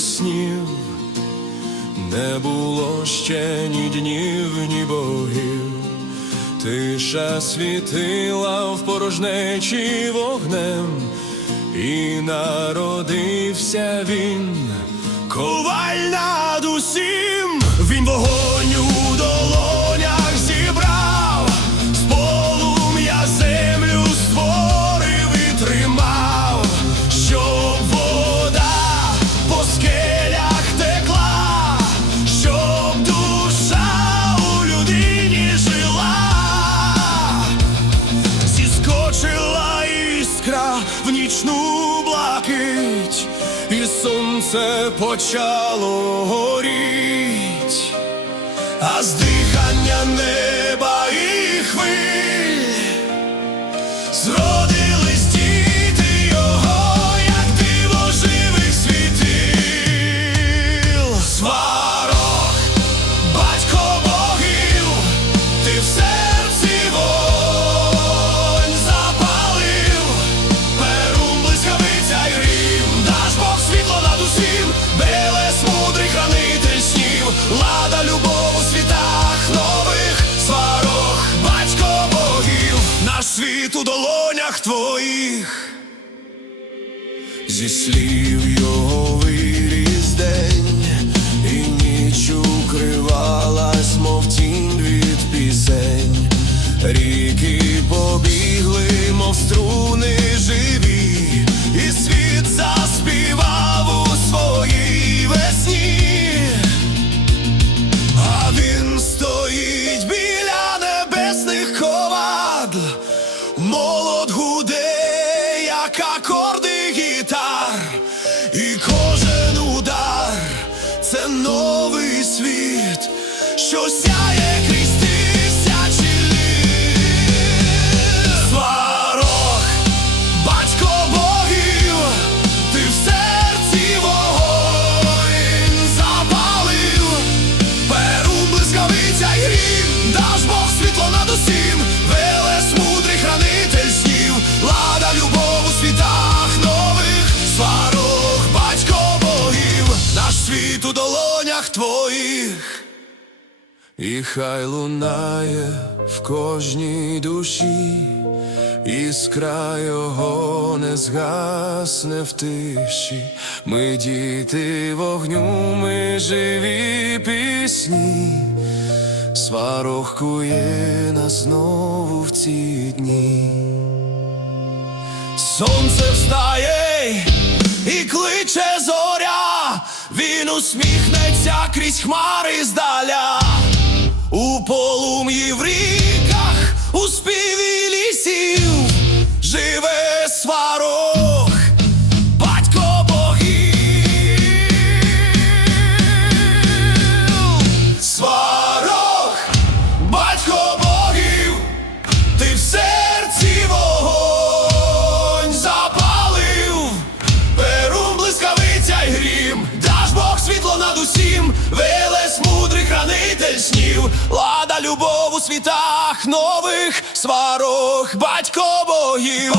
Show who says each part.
Speaker 1: снів, не було ще ні днів, ні богів, тиша світила в порожнечі вогнем, і народився він, коваль над усім. Іскра в нічну блакить, і сонце почало горіть, а з дихання неба і хвиль твоїх. Зі слів його виріс день, і ніч укривалась, мов тінь від пісень. Ріки як акорди гітар, і кожен удар це новий світ, що сяє крізь твоїх. І хай лунає в кожній душі, іскра його не згасне в тиші. Ми діти вогню, ми живі пісні, сварог кує нас знову в ці дні. Сонце встає і кличе зоря, він усміхнеться крізь хмари здаля, у полум'ї в ріках, у співі лісів живе сварог, батько богів. Сварог, батько богів, ти в серці вогонь запалив, перум блискавиця й Бог світло над усім, велес мудрий хранитель снів, лада любов у світах нових, сварог, батько богів.